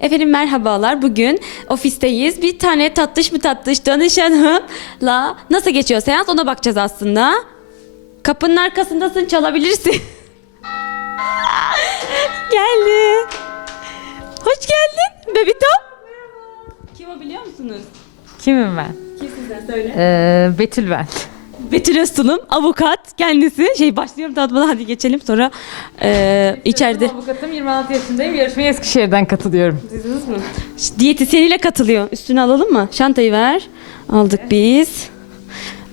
Efendim merhabalar. Bugün ofisteyiz. Bir tane tatlış mı tatlış danışanımla nasıl geçiyor seans ona bakacağız aslında. Kapının arkasındasın çalabilirsin. Geldi. Hoş geldin Bebito. Kim o biliyor musunuz? Kimim ben? Kimsin sen söyle. Ee, Betül ben. Betül Öztulum, avukat kendisi. Şey başlıyorum tatmadan hadi geçelim sonra eee içeride. Avukatım 26 yaşındayım. Yarışmaya Eskişehir'den katılıyorum. Duydunuz mu? Diyetisyeniyle katılıyor. Üstüne alalım mı? Şantayı ver. Aldık biz.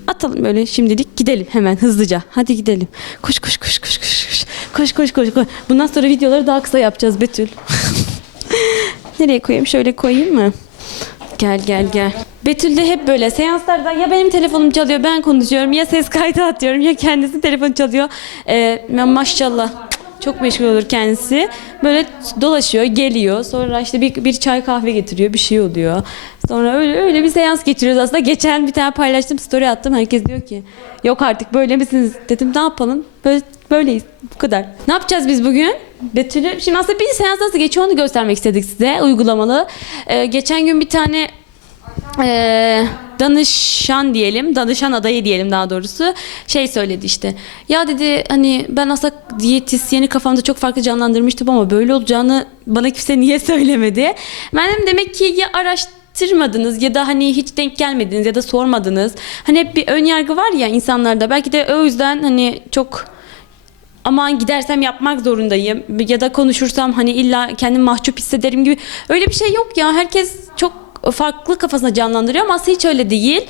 Atalım böyle şimdilik gidelim hemen hızlıca. Hadi gidelim. Koş koş koş koş koş koş. Koş koş koş koş. Bundan sonra videoları daha kısa yapacağız Betül. Nereye koyayım? Şöyle koyayım mı? Gel gel gel. Betül de hep böyle seanslarda ya benim telefonum çalıyor ben konuşuyorum ya ses kaydı atıyorum ya kendisi telefon çalıyor. Ee, maşallah çok meşgul olur kendisi. Böyle dolaşıyor, geliyor. Sonra işte bir, bir çay kahve getiriyor, bir şey oluyor. Sonra öyle öyle bir seans geçiriyoruz aslında. Geçen bir tane paylaştım, story attım. Herkes diyor ki, yok artık böyle misiniz? Dedim ne yapalım? Böyle böyleyiz. Bu kadar. Ne yapacağız biz bugün? Betül'ü, şimdi aslında bir seans nasıl geçiyor onu göstermek istedik size. Uygulamalı. Ee, geçen gün bir tane ee, danışan diyelim, danışan adayı diyelim daha doğrusu şey söyledi işte. Ya dedi hani ben aslında diyetisyeni kafamda çok farklı canlandırmıştım ama böyle olacağını bana kimse niye söylemedi? Ben demek ki ya araştırmadınız ya da hani hiç denk gelmediniz ya da sormadınız. Hani hep bir ön yargı var ya insanlarda. Belki de o yüzden hani çok aman gidersem yapmak zorundayım ya da konuşursam hani illa kendimi mahcup hissederim gibi öyle bir şey yok ya herkes çok farklı kafasına canlandırıyor ama aslında hiç öyle değil.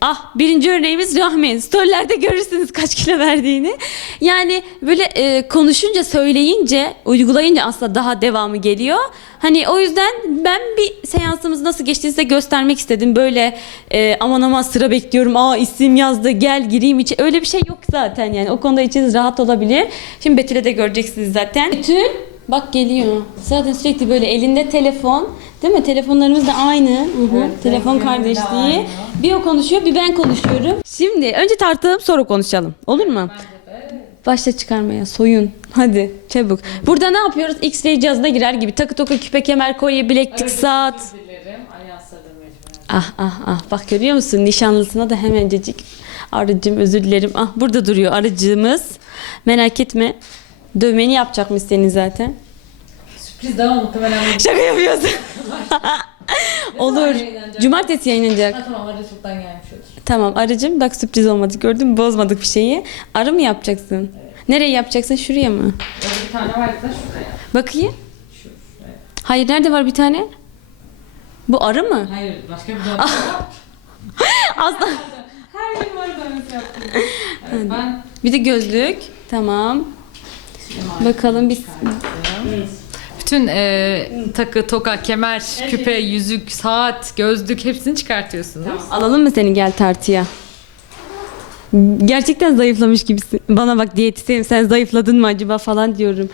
Ah birinci örneğimiz Rahmi. Storylerde görürsünüz kaç kilo verdiğini. Yani böyle e, konuşunca, söyleyince, uygulayınca aslında daha devamı geliyor. Hani o yüzden ben bir seansımız nasıl geçtiğini size göstermek istedim. Böyle e, aman aman sıra bekliyorum. Aa isim yazdı gel gireyim içi. Öyle bir şey yok zaten yani. O konuda içiniz rahat olabilir. Şimdi Betül'e de göreceksiniz zaten. Betül bak geliyor. Zaten sürekli böyle elinde telefon. Değil mi? Telefonlarımız da aynı. Hı. Telefon kardeşliği. Bir o konuşuyor, bir ben konuşuyorum. Şimdi önce tartalım sonra konuşalım. Olur mu? Başla çıkarmaya. Soyun. Hadi çabuk. Burada ne yapıyoruz? X-ray cihazına girer gibi. Takı toku, küpe, kemer, kolye, bileklik, saat. Ah ah ah. Bak görüyor musun? Nişanlısına da hemencecik. Arıcım özür dilerim. Ah burada duruyor arıcımız. Merak etme. Dövmeni yapacakmış senin zaten. Sürpriz daha muhtemelen. Şaka yapıyorsun. Olur. Cumartesi yayınlanacak. Ha, tamam arada çoktan gelmiş olur. Tamam arıcım bak sürpriz olmadı gördün mü bozmadık bir şeyi. Arı mı yapacaksın? Nereye yapacaksın şuraya mı? Orada bir tane vardı da şuraya. Bakayım. Şu şuraya. Hayır nerede var bir tane? Bu arı mı? Hayır başka bir dövme. Aslında. Her gün var dövmesi yaptım. Evet, ben Bir de gözlük. Tamam. Bakalım biz. bütün e, takı, toka, kemer, küpe, yüzük, saat, gözlük hepsini çıkartıyorsunuz. Alalım mı seni gel tartıya? Gerçekten zayıflamış gibisin. Bana bak diyetisyenim sen zayıfladın mı acaba falan diyorum.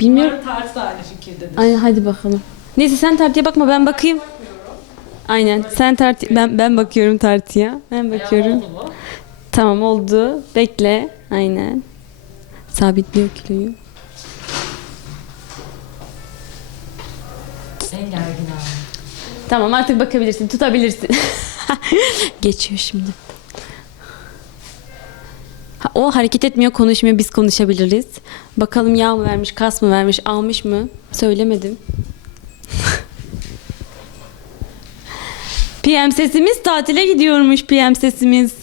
Bilmiyorum. Tartı da aynı şekildedir. Ay hadi bakalım. Neyse sen tartıya bakma ben bakayım. Aynen. Sen tartı ben ben bakıyorum tartıya. Ben bakıyorum. Oldu mu? Tamam oldu. Bekle. Aynen. Sabitliyor kiloyu. En gergin abi. Tamam artık bakabilirsin. Tutabilirsin. Geçiyor şimdi. Ha, o hareket etmiyor, konuşmuyor. Biz konuşabiliriz. Bakalım yağ mı vermiş, kas mı vermiş, almış mı? Söylemedim. PM sesimiz tatile gidiyormuş PM sesimiz.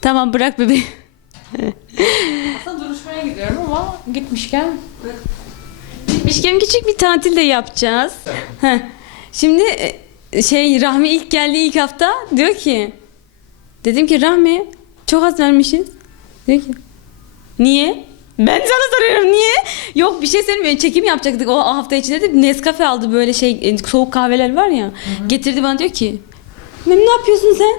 Tamam bırak bebeğim. Aslında duruşmaya gidiyorum ama gitmişken Gitmişken küçük bir tatil de yapacağız. Heh. Şimdi e, şey Rahmi ilk geldiği ilk hafta diyor ki dedim ki Rahmi çok az vermişsin. Diyor ki niye? Ben sana soruyorum niye? Yok bir şey söylemiyor. Çekim yapacaktık o hafta içinde de Nescafe aldı böyle şey e, soğuk kahveler var ya. Getirdi bana diyor ki "Mem ne yapıyorsun sen?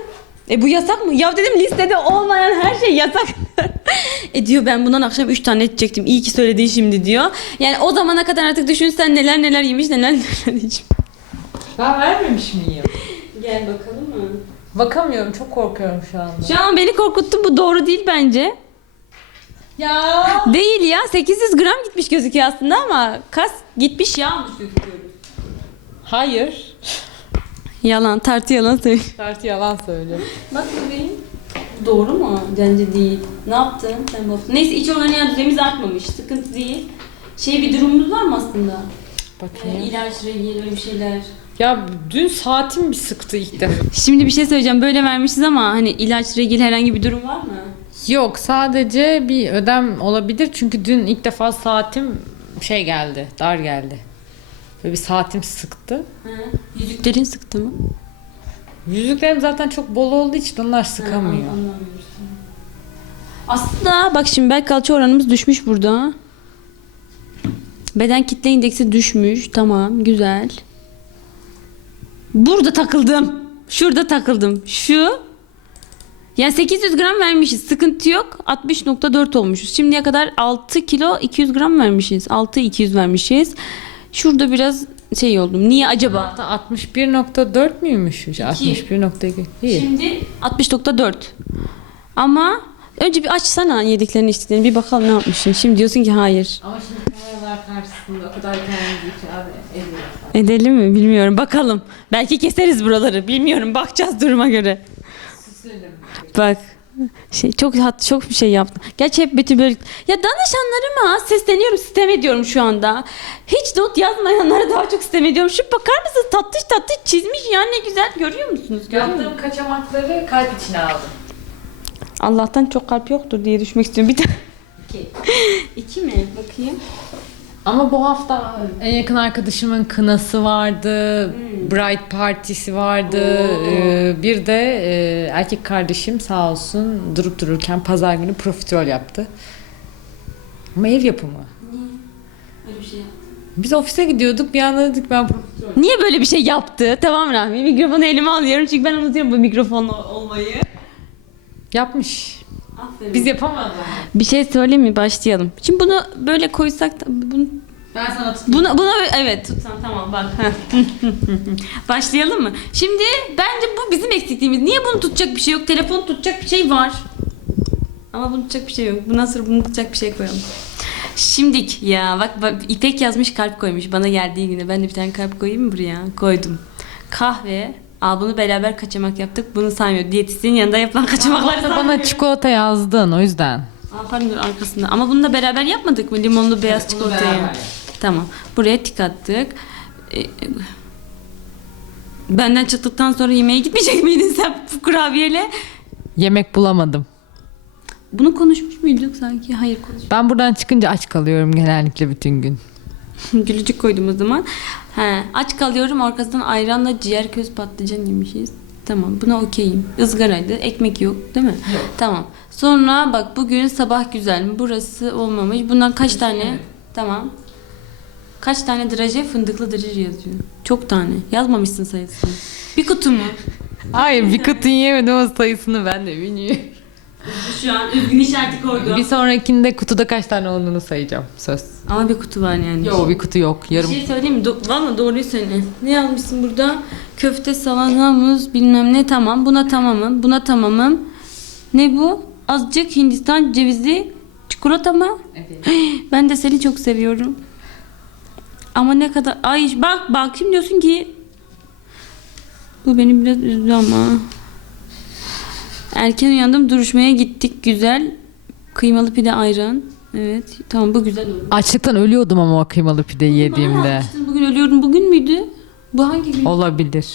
E bu yasak mı? Ya dedim listede olmayan her şey yasak. E diyor ben bundan akşam 3 tane içecektim. İyi ki söyledin şimdi diyor. Yani o zamana kadar artık düşünsen neler neler yemiş neler neler içmiş. ben vermemiş miyim? Gel bakalım mı? Bakamıyorum çok korkuyorum şu anda. Şu an beni korkuttu bu doğru değil bence. Ya Değil ya 800 gram gitmiş gözüküyor aslında ama kas gitmiş yağmış gözüküyor. Hayır. Yalan, tartı yalan söyle. Tartı yalan söylüyor. Bak bebeğim. Doğru mu? Bence değil. Ne yaptın? Sen bu. Neyse iç organ düzeyimiz artmamış. Sıkıntı değil. Şey bir durumumuz var mı aslında? Bakayım. Yani ilaç, regil, öyle bir şeyler. Ya dün saatim bir sıktı ilk defa. Şimdi bir şey söyleyeceğim. Böyle vermişiz ama hani ilaç, regil herhangi bir durum var mı? Yok sadece bir ödem olabilir çünkü dün ilk defa saatim şey geldi, dar geldi. Böyle bir saatim sıktı. Hı. Yüzüklerin sıktı mı? Yüzüklerim zaten çok bol olduğu için onlar sıkamıyor. Ha. Aslında bak şimdi bel kalça oranımız düşmüş burada. Beden kitle indeksi düşmüş. Tamam güzel. Burada takıldım. Şurada takıldım. Şu. Yani 800 gram vermişiz. Sıkıntı yok. 60.4 olmuşuz. Şimdiye kadar 6 kilo 200 gram vermişiz. 6 200 vermişiz. Şurada biraz şey oldum. Niye acaba? Hatta 61.4 müymüş? 61.2. İyi. Şimdi 60.4. Ama önce bir açsana yediklerini içtiklerini bir bakalım ne yapmışsın. Şimdi diyorsun ki hayır. Ama şimdi kameralar karşısında o kadar kendimizi ediyoruz. Edelim mi bilmiyorum. Bakalım. Belki keseriz buraları. Bilmiyorum. Bakacağız duruma göre. Süslerim. Bak. Şey çok çok bir şey yaptım. Gerçi hep Betül böyle ya danışanlarıma sesleniyorum, sistem ediyorum şu anda. Hiç not yazmayanlara daha çok sistem ediyorum. Şu bakar mısınız? Tatlış tatlış çizmiş ya ne güzel. Görüyor musunuz? Görüyor? Yaptığım kaçamakları kalp içine aldım. Allah'tan çok kalp yoktur diye düşmek istiyorum. Bir tane. İki. İki mi? Bakayım. Ama bu hafta en yakın arkadaşımın kınası vardı, bride partisi vardı. Ee, bir de e, erkek kardeşim sağ olsun durup dururken pazar günü profiterol yaptı. Ama ev yapımı. Öyle bir şey Biz ofise gidiyorduk bir anda dedik ben profiterol. Niye böyle bir şey yaptı? Tamam Rahmi. Mikrofonu elime alıyorum çünkü ben unutuyorum bu mikrofonla olmayı. Yapmış. Aferin. Biz yapamadık. bir şey söyleyeyim mi? Başlayalım. Şimdi bunu böyle koysak da bunu Ben sana tutayım. Buna, buna evet tutsam tamam bak. Başlayalım mı? Şimdi bence bu bizim eksikliğimiz. Niye bunu tutacak bir şey yok? Telefon tutacak bir şey var. Ama bunu tutacak bir şey yok. Bundan sonra bunu tutacak bir şey koyalım. Şimdik ya bak, bak İpek yazmış kalp koymuş bana geldiği güne. Ben de bir tane kalp koyayım mı buraya? Koydum. Kahve. Al bunu beraber kaçamak yaptık. Bunu saymıyor. Diyetisyenin yanında yapılan kaçamakları Bana saymıyor. çikolata yazdın o yüzden. Aa, dur, arkasında. Ama bunu da beraber yapmadık mı? Limonlu beyaz bunu çikolatayı. Tamam. Buraya tik attık. Ee, benden çıktıktan sonra yemeğe gitmeyecek miydin sen bu kurabiyeyle? Yemek bulamadım. Bunu konuşmuş muyduk sanki? Hayır konuş. Ben buradan çıkınca aç kalıyorum genellikle bütün gün. Gülücük koydum o zaman. He, aç kalıyorum arkasından ayranla ciğer köz patlıcan yemişiz. Tamam buna okeyim. Izgaraydı. Ekmek yok değil mi? Yok. Tamam. Sonra bak bugün sabah güzel mi? Burası olmamış. Bundan kaç tane? evet. Tamam. Kaç tane draje? Fındıklı draje yazıyor. Çok tane. Yazmamışsın sayısını. Bir kutu mu? Hayır bir kutu yemedim ama sayısını ben de bilmiyorum. Şu an üzgün işareti koydum. Bir sonrakinde kutuda kaç tane olduğunu sayacağım. Söz. Ama bir kutu var yani. Yok bir kutu yok. Bir Yarım. şey söyleyeyim mi? Do- Valla doğruyu söyle. Ne yazmışsın burada? Köfte, salata, muz, bilmem ne tamam. Buna tamamım. Buna tamamım. Ne bu? Azıcık Hindistan cevizi çikolata mı? Evet. Ben de seni çok seviyorum. Ama ne kadar... Ay bak bak şimdi diyorsun ki... Bu beni biraz üzdü ama. Erken uyandım duruşmaya gittik güzel. Kıymalı pide ayran. Evet tamam bu güzel oldu. Açlıktan ölüyordum ama o kıymalı pideyi Bana yediğimde. yazmıştın, Bugün ölüyorum. Bugün müydü? Bu hangi gün? Olabilir.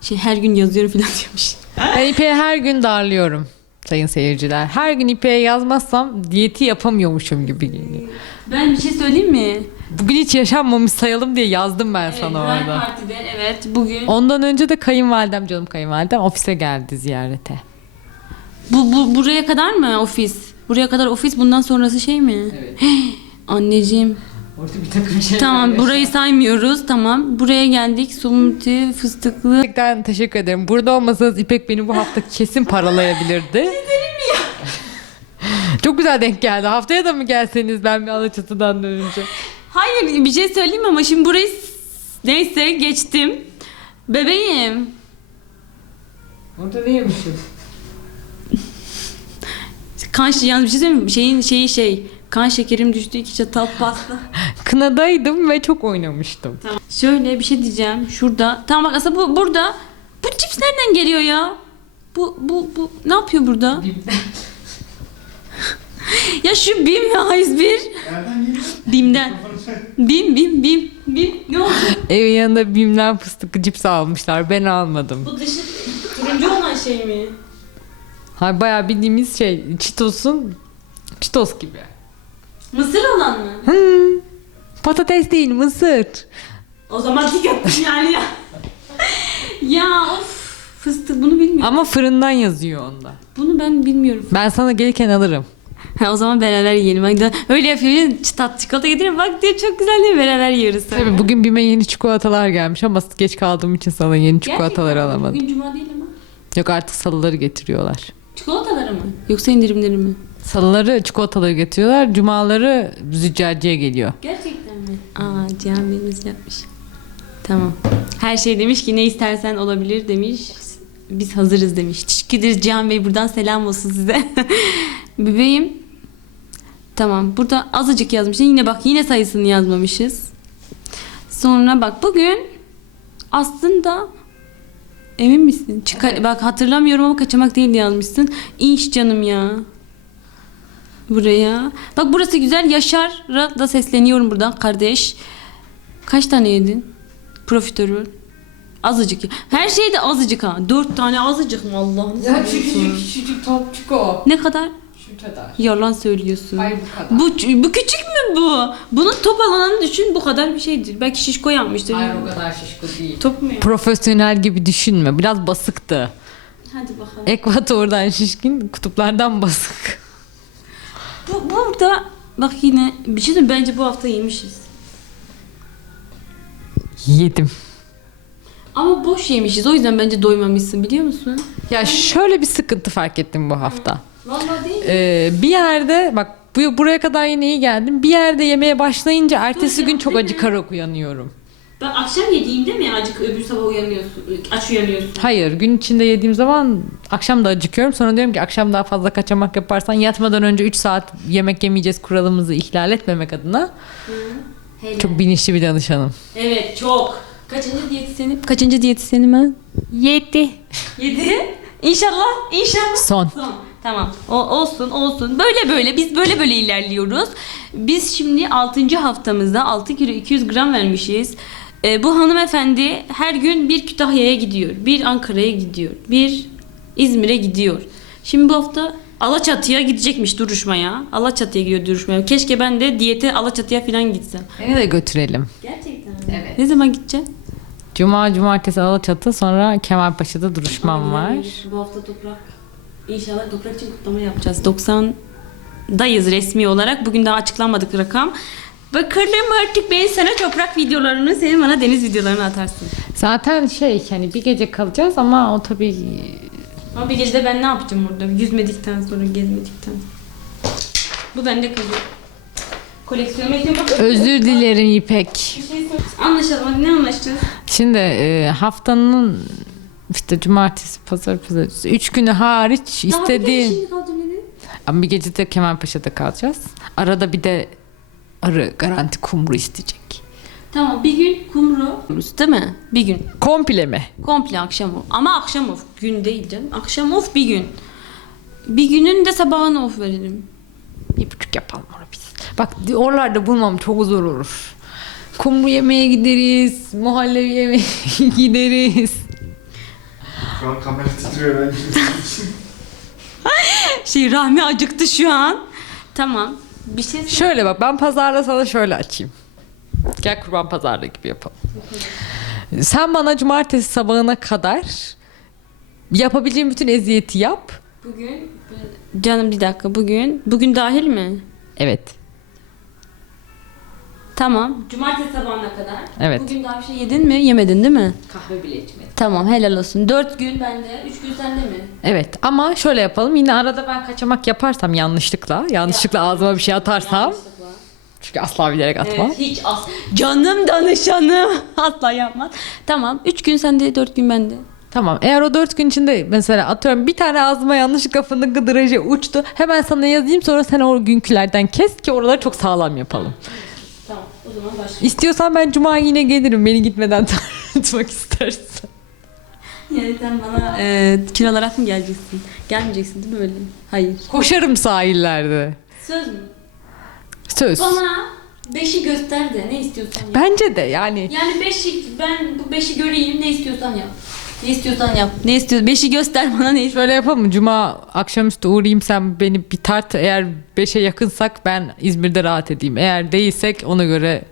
Şey her gün yazıyorum falan diyormuş. Ben İpek'e her gün darlıyorum. Sayın seyirciler. Her gün İpek'e yazmazsam diyeti yapamıyormuşum gibi geliyor. Ben bir şey söyleyeyim mi? Bugün hiç yaşanmamış sayalım diye yazdım ben sana evet, orada. partide evet bugün. Ondan önce de kayınvalidem canım kayınvalidem ofise geldi ziyarete. Bu, bu buraya kadar mı ofis? Buraya kadar ofis bundan sonrası şey mi? Evet. Anneciğim. Orada bir takım şeyler Tamam burayı saymıyoruz. Tamam. Buraya geldik. Sumuti, fıstıklı. Gerçekten teşekkür ederim. Burada olmasanız İpek beni bu hafta kesin paralayabilirdi. Çok güzel denk geldi. Haftaya da mı gelseniz ben bir Alaçatı'dan dönünce? Hayır bir şey söyleyeyim ama şimdi burayı neyse geçtim. Bebeğim. Orada ne yemişim? Kan yalnız bir şey söyleyeyim mi? Şeyin şeyi şey. kan şekerim düştü iki çatal pasta. Kınadaydım ve çok oynamıştım. Tamam. Şöyle bir şey diyeceğim. Şurada. Tamam bak aslında bu burada. Bu cips nereden geliyor ya? Bu bu bu ne yapıyor burada? ya şu Bim ve A101. Nereden geliyor? Bim'den. Bim bim bim bim. Ne oldu? Evin yanında bimden fıstıklı cips almışlar. Ben almadım. Bu dışı turuncu olan şey mi? Ha bayağı bildiğimiz şey Cheetos'un Cheetos gibi. Mısır olan mı? Hmm. Patates değil mısır. O zaman dik yani ya. ya of. Fıstık bunu bilmiyorum. Ama fırından yazıyor onda. Bunu ben bilmiyorum. Ben sana gelirken alırım. Ha, o zaman beraber yiyelim. Bak da öyle yapıyor. Tat çikolata getiriyor. Bak diyor çok güzel diyor. Beraber yiyoruz sonra. Tabii bugün Bime yeni çikolatalar gelmiş ama geç kaldığım için sana yeni çikolatalar Gerçekten mi? alamadım. Bugün cuma değil ama. Yok artık salıları getiriyorlar. Çikolataları mı? Yoksa indirimleri mi? Salıları çikolataları getiriyorlar. Cumaları züccaciye geliyor. Gerçekten mi? Aa Cihan Bey'imiz yapmış. Tamam. Her şey demiş ki ne istersen olabilir demiş. Biz hazırız demiş. Teşekkür ederiz Cihan Bey. Buradan selam olsun size. Bebeğim. Tamam. Burada azıcık yazmışsın. Yine bak yine sayısını yazmamışız. Sonra bak bugün aslında emin misin? Çıkar, Bak hatırlamıyorum ama kaçamak değil yazmışsın. İnş canım ya buraya. Bak burası güzel. Yaşar'a da sesleniyorum buradan kardeş. Kaç tane yedin? Profiterol. Azıcık. Her şeyde azıcık ha. Dört tane azıcık mı Allah'ım? küçücük topçuk o. Ne kadar? Kadar. Yalan söylüyorsun. bu kadar. Bu, bu küçük mü bu? Bunun top alanını düşün bu kadar bir şeydir. Belki şişko yapmıştır. kadar şişko değil. Top mu? ya? Profesyonel gibi düşünme. Biraz basıktı. Hadi bakalım. Ekvatordan şişkin, kutuplardan basık. Bu, burada bak yine bir şey söyleyeyim, bence bu hafta yemişiz. Yedim. Ama boş yemişiz. O yüzden bence doymamışsın biliyor musun? Ya şöyle bir sıkıntı fark ettim bu hafta. Ee, bir yerde bak bu buraya kadar yine iyi geldim. Bir yerde yemeye başlayınca ertesi Dur gün çok değil mi? acıkarak uyanıyorum. Ben akşam yediğimde mi acık öbür sabah uyanıyorsun, aç uyanıyorsun? Hayır gün içinde yediğim zaman akşam da acıkıyorum. Sonra diyorum ki akşam daha fazla kaçamak yaparsan yatmadan önce 3 saat yemek yemeyeceğiz kuralımızı ihlal etmemek adına. Hele. Çok bilinçli bir danışanım. Evet çok. Kaçıncı diyetisyenim? Kaçıncı diyetisyenim ben? Yedi. Yedi. İnşallah, inşallah. Son. Son. Tamam. O, olsun, olsun. Böyle böyle biz böyle böyle ilerliyoruz. Biz şimdi 6. haftamızda 6 kilo 200 gram vermişiz. Ee, bu hanımefendi her gün bir Kütahya'ya gidiyor, bir Ankara'ya gidiyor, bir İzmir'e gidiyor. Şimdi bu hafta Alaçatı'ya gidecekmiş duruşmaya. Alaçatı'ya gidiyor duruşmaya. Keşke ben de diyete Alaçatı'ya falan gitsem. Beni de götürelim. Gerçekten mi? Evet. Ne zaman gideceksin? Cuma, cumartesi Alaçatı sonra Kemalpaşa'da duruşmam var. Bu hafta toprak. İnşallah toprak için kutlama yapacağız. 90'dayız resmi olarak. Bugün daha açıklanmadık rakam. Bakalım artık ben sana toprak videolarını, senin bana deniz videolarını atarsın. Zaten şey hani bir gece kalacağız ama o tabii Ama bir gecede ben ne yapacağım orada? Yüzmedikten sonra, gezmedikten. Bu bende kalıyor. Koleksiyon bekliyorum. Bak- özür dilerim İpek. Bir şey sor- Anlaşalım hadi ne anlaşacağız? Şimdi e, haftanın işte cumartesi, pazar, pazartesi üç günü hariç Daha istediğin ama bir gece de Kemalpaşa'da kalacağız. Arada bir de arı garanti kumru isteyecek. Tamam bir gün kumru. Değil mi? Bir gün. Komple mi? Komple akşam off. Ama akşam off. Gün değil canım. Akşam off bir gün. Bir günün de sabahını off verelim. Bir buçuk yapalım onu biz. Bak oralarda bulmam çok zor olur. Kumru yemeye gideriz, muhallebi yemeye gideriz. Şu an kamera titriyor ben Şey Rahmi acıktı şu an. Tamam. Bir şey sor- Şöyle bak ben pazarda sana şöyle açayım. Gel kurban pazarlığı gibi yapalım. Sen bana cumartesi sabahına kadar yapabileceğin bütün eziyeti yap. Bugün canım bir dakika bugün. Bugün dahil mi? Evet. Tamam. Cumartesi sabahına kadar. Evet. Bugün daha bir şey yedin mi? Yemedin değil mi? Kahve bile içmedim. Tamam helal olsun. Dört gün bende. Üç gün sende mi? Evet ama şöyle yapalım. Yine arada ben kaçamak yaparsam yanlışlıkla, yanlışlıkla ağzıma bir şey atarsam. Çünkü asla bilerek atmam. Evet, hiç as. Canım danışanım. Asla yapmaz. Tamam. Üç gün sende, dört gün bende. Tamam. Eğer o dört gün içinde mesela atıyorum bir tane ağzıma yanlışlıkla fındık gıdıracı uçtu. Hemen sana yazayım sonra sen o günkülerden kes ki oraları çok sağlam yapalım. Tamam o zaman başlayalım. İstiyorsan ben cuma yine gelirim beni gitmeden tanıtmak istersen. Yani sen bana e, kilo olarak mı geleceksin? Gelmeyeceksin değil mi öyle? Hayır. Koşarım sahillerde. Söz mü? Söz. Bana beşi göster de ne istiyorsan yap. Bence de yani. Yani beşi ben bu beşi göreyim ne istiyorsan yap. Ne istiyorsan yap. Ne istiyor? Beşi göster bana ne istiyorsan. Şöyle yapalım mı? Cuma akşamüstü uğrayayım sen beni bir tart. Eğer 5'e yakınsak ben İzmir'de rahat edeyim. Eğer değilsek ona göre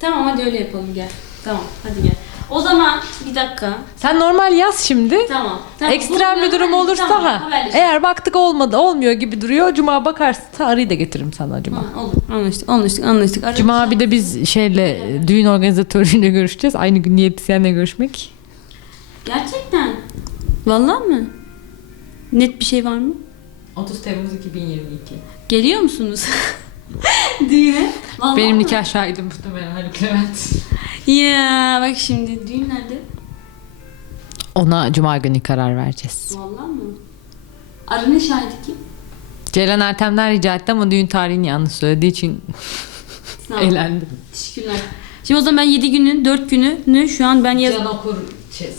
Tamam hadi öyle yapalım gel. Tamam hadi gel. O zaman bir dakika. Sen normal yaz şimdi. Tamam. tamam. Ekstrem Bunu- bir durum olursa Tamam, ha. haberleşelim. Eğer baktık olmadı, olmuyor gibi duruyor. Cuma bakarsın. Arıyı da getiririm sana cuma. Ha, olur. Anlaştık, anlaştık, anlaştık. Ara- Cuma bir de biz şeyle düğün organizatörüyle görüşeceğiz. Aynı gün diyetisyenle görüşmek. Gerçekten. Vallahi mi? Net bir şey var mı? 30 Temmuz 2022. Geliyor musunuz? Düğüne. Vallahi Benim mi? nikah şahidim muhtemelen Haluk Levent. Ya bak şimdi düğün nerede? Ona cuma günü karar vereceğiz. Vallahi mı? Arının şahidi kim? Ceylan Ertem'den rica etti ama düğün tarihini yanlış söylediği için Sağ ol. eğlendim. Teşekkürler. Şimdi o zaman ben 7 günün 4 gününü şu an ben yaz... okur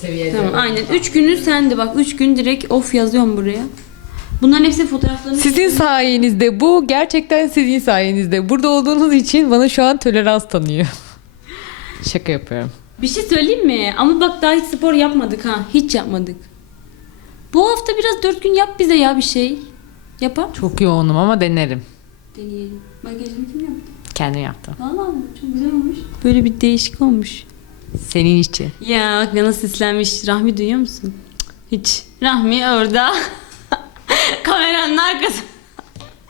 seviyede. Tamam aynen. 3 günü sende bak. 3 gün direkt off yazıyorum buraya. Bunların hepsi fotoğraflarını... Sizin sayenizde bu gerçekten sizin sayenizde. Burada olduğunuz için bana şu an tolerans tanıyor. Şaka yapıyorum. Bir şey söyleyeyim mi? Ama bak daha hiç spor yapmadık ha. Hiç yapmadık. Bu hafta biraz 4 gün yap bize ya bir şey. Yapar mısın? Çok yoğunum ama denerim. Deneyelim. Makyajını kim yaptı? Kendim yaptım. Vallahi mi? Çok güzel olmuş. Böyle bir değişik olmuş. Senin için. Ya bak bana seslenmiş. Rahmi duyuyor musun? Hiç. Rahmi orada. Kameranın arkası.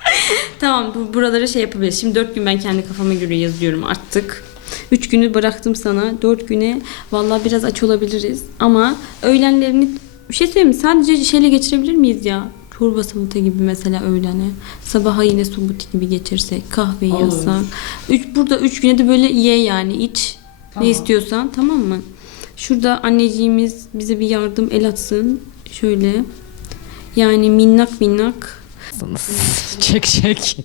tamam bu buraları şey yapabiliriz. Şimdi dört gün ben kendi kafama göre yazıyorum artık. Üç günü bıraktım sana. Dört güne vallahi biraz aç olabiliriz. Ama öğlenlerini bir şey söyleyeyim mi? Sadece şeyle geçirebilir miyiz ya? Çorba salata gibi mesela öğlene. Sabaha yine smoothie gibi geçirsek. Kahve Olur. yazsak. Üç, burada üç güne de böyle ye yani iç. Tamam. Ne istiyorsan tamam mı? Şurada anneciğimiz bize bir yardım el atsın. Şöyle. Yani minnak minnak. çek çek.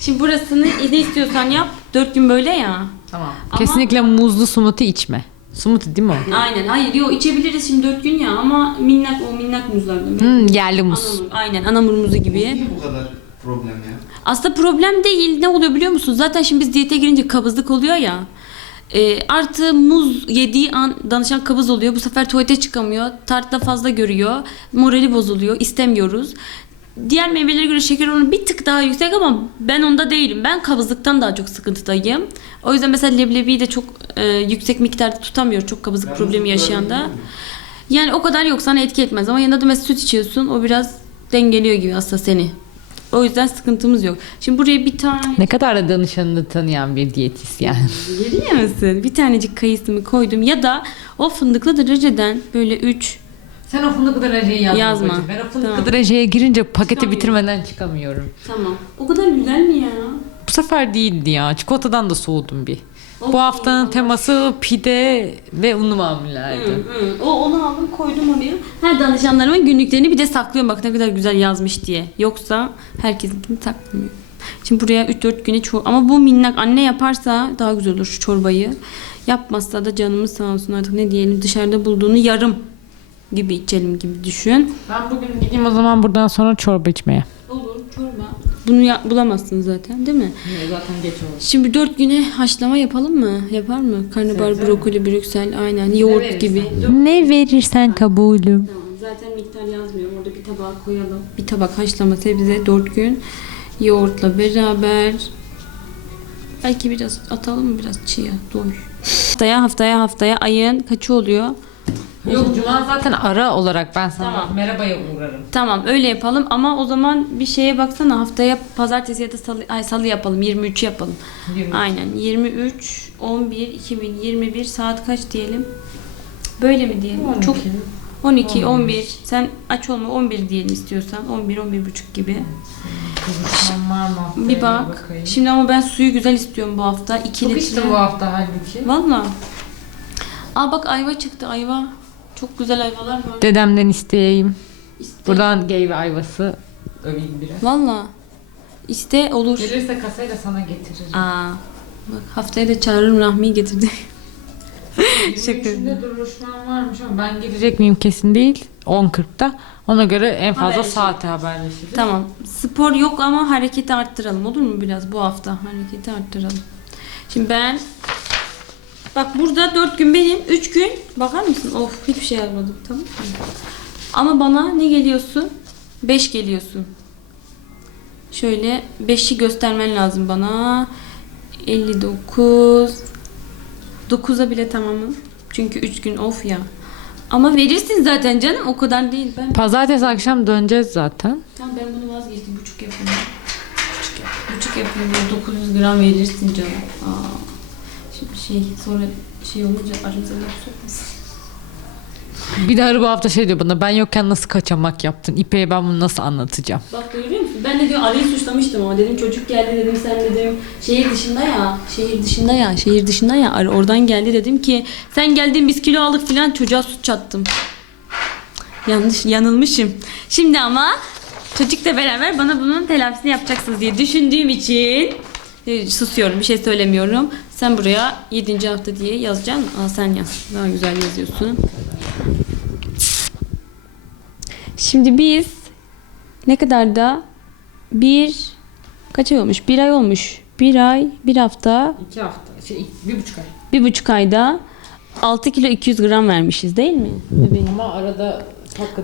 Şimdi burasını ne istiyorsan yap. Dört gün böyle ya. Tamam. Ama- Kesinlikle muzlu smoothie içme. Smoothie değil mi o? Aynen. Hayır yok içebiliriz şimdi dört gün ya ama minnak o minnak muzlardan. Hmm, yerli muz. Anamur, aynen anamur muzu gibi. Niye bu kadar problem ya? Aslında problem değil. Ne oluyor biliyor musun? Zaten şimdi biz diyete girince kabızlık oluyor ya. E, artı muz yediği an danışan kabız oluyor. Bu sefer tuvalete çıkamıyor. Tartıda fazla görüyor. Morali bozuluyor. İstemiyoruz. Diğer meyvelere göre şeker oranı bir tık daha yüksek ama ben onda değilim. Ben kabızlıktan daha çok sıkıntıdayım. O yüzden mesela leblebiyi de çok e, yüksek miktarda tutamıyor. Çok kabızlık Ben problemi yaşayan da. Yani o kadar yok sana etki etmez ama yanında da mesela süt içiyorsun. O biraz dengeliyor gibi aslında seni. O yüzden sıkıntımız yok. Şimdi buraya bir tane Ne kadar da danışanını tanıyan bir diyetisyen. Görüyor musun? Bir tanecik kayısımı koydum ya da o fındıklı dereceden böyle 3 Sen o fındık dereceye yazma. Yazma. bacım. Ben o fındık Tamam. dereceye girince paketi Çıkamıyorum. bitirmeden çıkamıyorum. tamam. O kadar güzel mi ya? Bu sefer değildi ya. Çikolatadan da soğudum bir. Bu haftanın teması pide ve unlu mamullerdi. O onu aldım koydum oraya. Her danışanlarımın günlüklerini bir de saklıyorum bak ne kadar güzel yazmış diye. Yoksa herkesinkini saklamıyorum. Şimdi buraya 3-4 güne çor ama bu minnak anne yaparsa daha güzel olur şu çorbayı. Yapmazsa da canımız sağ olsun artık ne diyelim dışarıda bulduğunu yarım gibi içelim gibi düşün. Ben bugün gideyim o zaman buradan sonra çorba içmeye. Çorba. Bunu ya- bulamazsın zaten değil mi? Zaten geç oldu. Şimdi dört güne haşlama yapalım mı? Yapar mı? Karnabahar, brokoli, brüksel aynen. Yoğurt verirsen. gibi. Ne verirsen kabulüm. Tamam, zaten miktar yazmıyor. Orada bir tabağa koyalım. Bir tabak haşlama sebze dört gün. Yoğurtla beraber. Belki biraz atalım mı biraz çiğ doy. Haftaya haftaya haftaya ayın kaçı oluyor? Yok Cuma zaten ara olarak ben sana Tamam. merhabaya uğrarım. Tamam öyle yapalım ama o zaman bir şeye baksana haftaya pazartesi ya da salı, ay, salı yapalım 23 yapalım. Aynen 23 11 2021 saat kaç diyelim? Böyle mi diyelim? Çok 12 11 sen aç olma 11 diyelim istiyorsan 11 11 buçuk gibi. Bir bak. Şimdi ama ben suyu güzel istiyorum bu hafta. 2 Çok litre. içtim bu hafta halbuki. Valla. Aa bak ayva çıktı ayva. Çok güzel ayvalar var. Dedemden isteyeyim. İste. Buradan gay ve ayvası öveyim biraz. Valla. İste olur. Gelirse kasayla sana getiririm. Aa. Bak haftaya da çağırırım Rahmi'yi getirdi. Şaka. İçinde duruşmam varmış ama ben gelecek miyim kesin değil. 10.40'da. Ona göre en fazla Haberleşelim. saate haberleşiriz. Tamam. Spor yok ama hareketi arttıralım olur mu biraz bu hafta? Hareketi arttıralım. Şimdi ben Bak burada 4 gün benim, 3 gün bakar mısın? Of hiçbir şey yazmadım tamam mı? Ama bana ne geliyorsun? 5 geliyorsun. Şöyle 5'i göstermen lazım bana. 59 9'a bile tamamım. Çünkü 3 gün off ya. Ama verirsin zaten canım o kadar değil. Ben Pazartesi akşam döneceğiz zaten. Tamam ben bunu vazgeçtim. Buçuk yapayım. Buçuk, yap. Buçuk yapayım. böyle 900 gram verirsin canım. Aa. Şey sonra şey olunca aramıza laf sokmasın. Bir de bu hafta şey diyor bana ben yokken nasıl kaçamak yaptın? İpek'e ben bunu nasıl anlatacağım? Bak görüyor musun? Ben de diyor arayı suçlamıştım ama dedim çocuk geldi dedim sen dedim şehir dışında ya şehir dışında ya şehir dışında ya arı oradan geldi dedim ki sen geldin biz kilo aldık filan çocuğa süt çattım. Yanlış yanılmışım. Şimdi ama çocukla beraber bana bunun telafisini yapacaksınız diye düşündüğüm için e, susuyorum bir şey söylemiyorum. Sen buraya 7. hafta diye yazacaksın. Aa, sen yaz. Daha güzel yazıyorsun. Şimdi biz ne kadar da bir kaç ay olmuş? Bir ay olmuş. Bir ay, bir hafta, İki hafta, şey bir buçuk ay. bir buçuk ayda 6 kilo 200 gram vermişiz değil mi? Bebeğim. Ama arada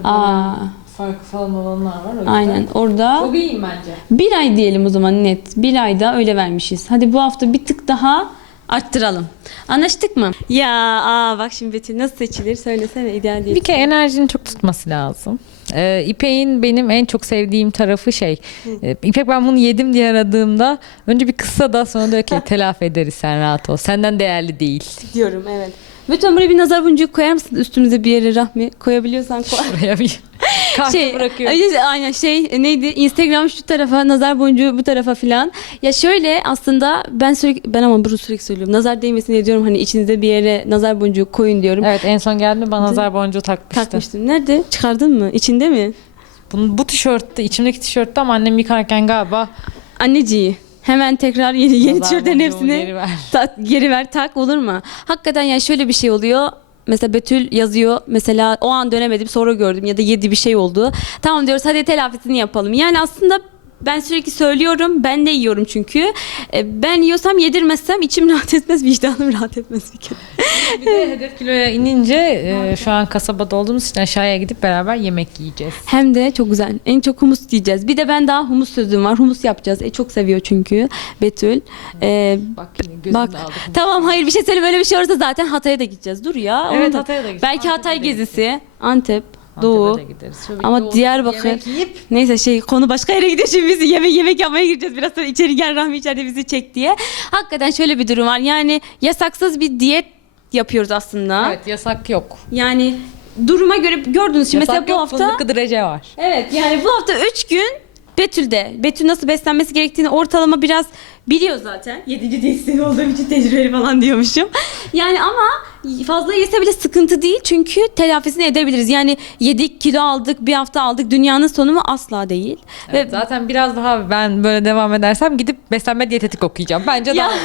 Aa, farkı falan olanlar var. o yüzden. aynen. Orada Çok iyiyim bence. bir ay diyelim o zaman net. Bir ayda öyle vermişiz. Hadi bu hafta bir tık daha arttıralım. Anlaştık mı? Ya aa bak şimdi Betül nasıl seçilir? Söylesene ideal değil. Bir kere enerjinin çok tutması lazım. Ee, İpek'in benim en çok sevdiğim tarafı şey. e, İpek ben bunu yedim diye aradığımda önce bir kısa da sonra diyor ki telafi ederiz sen rahat ol. Senden değerli değil. diyorum evet. Lütfen buraya bir nazar boncuğu koyar mısın üstümüze bir yere Rahmi? Koyabiliyorsan koy. Buraya bir kahve şey, bırakıyorum. öyle- aynen şey e, neydi Instagram şu tarafa nazar boncuğu bu tarafa filan. Ya şöyle aslında ben sürekli ben ama bunu sürekli söylüyorum. Nazar değmesin diye diyorum hani içinize bir yere nazar boncuğu koyun diyorum. Evet en son geldiğinde bana nazar boncuğu takmıştı. Takmıştım. Nerede? Çıkardın mı? İçinde mi? Bunu, bu tişörtte, içimdeki tişörtte ama annem yıkarken galiba Anneciği. Hemen tekrar yeni yeni nazar boncuğumu hepsini geri ver. ta- geri ver tak olur mu? Hakikaten ya şöyle bir şey oluyor. Mesela Betül yazıyor. Mesela o an dönemedim sonra gördüm ya da yedi bir şey oldu. Tamam diyoruz hadi telafisini yapalım. Yani aslında ben sürekli söylüyorum. Ben de yiyorum çünkü. E, Ben yiyorsam yedirmezsem içim rahat etmez, vicdanım rahat etmez bir kere. Bir de hedef kiloya inince e, şu an kasabada olduğumuz için aşağıya gidip beraber yemek yiyeceğiz. Hem de çok güzel. En çok humus diyeceğiz. Bir de ben daha humus sözüm var. Humus yapacağız. E, çok seviyor çünkü Betül. E, Bak yine gözümde Bak aldım. tamam hayır bir şey söyle böyle bir şey olursa zaten Hatay'a da gideceğiz. Dur ya. onu Evet, da- Hatay'a da gideceğiz. Belki Antep'e Hatay de gezisi, Antep, Doğu. Gideriz. Şöyle Ama Diyarbakır- Yemek yiyip Neyse şey konu başka yere gidiyor şimdi biz yemek yemek yapmaya gireceğiz. Biraz sonra içeri gel Rahmi içeride bizi çek diye. Hakikaten şöyle bir durum var. Yani yasaksız bir diyet yapıyoruz aslında. evet yasak yok. Yani duruma göre gördünüz şimdi Yasak mesela bu yok, hafta fındık kıdırece var. Evet yani bu hafta 3 gün Betül'de. Betül nasıl beslenmesi gerektiğini ortalama biraz biliyor zaten. 7. diyetisyen olduğum için tecrübeli falan diyormuşum. Yani ama fazla yese bile sıkıntı değil çünkü telafisini edebiliriz. Yani yedik, kilo aldık, bir hafta aldık. Dünyanın sonu mu? Asla değil. Evet, Ve zaten biraz daha ben böyle devam edersem gidip beslenme diyetetik okuyacağım. Bence Ya.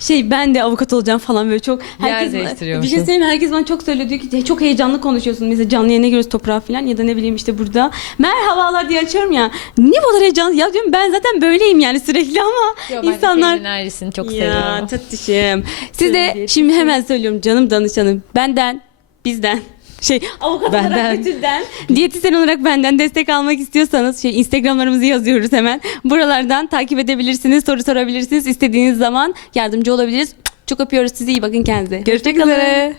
şey ben de avukat olacağım falan böyle çok herkes bir değiştiriyormuşsun. şey söyleyeyim herkes bana çok söylüyor. Diyor ki çok heyecanlı konuşuyorsun. Mesela canlı yayına giriyoruz toprağa falan ya da ne bileyim işte burada. Merhabalar diye açıyorum ya. Niye bu kadar heyecanlı? Ya diyorum ben zaten böyleyim yani sürekli ama insanlar enerjisini çok ya seviyorum. tatlışım. Siz de şimdi hemen söylüyorum canım danışanım. Benden bizden şey avukat Benden. olarak Betül'den diyetisyen olarak benden destek almak istiyorsanız şey Instagramlarımızı yazıyoruz hemen. Buralardan takip edebilirsiniz soru sorabilirsiniz. İstediğiniz zaman yardımcı olabiliriz. Çok öpüyoruz sizi. İyi bakın kendinize. Görüşmek üzere.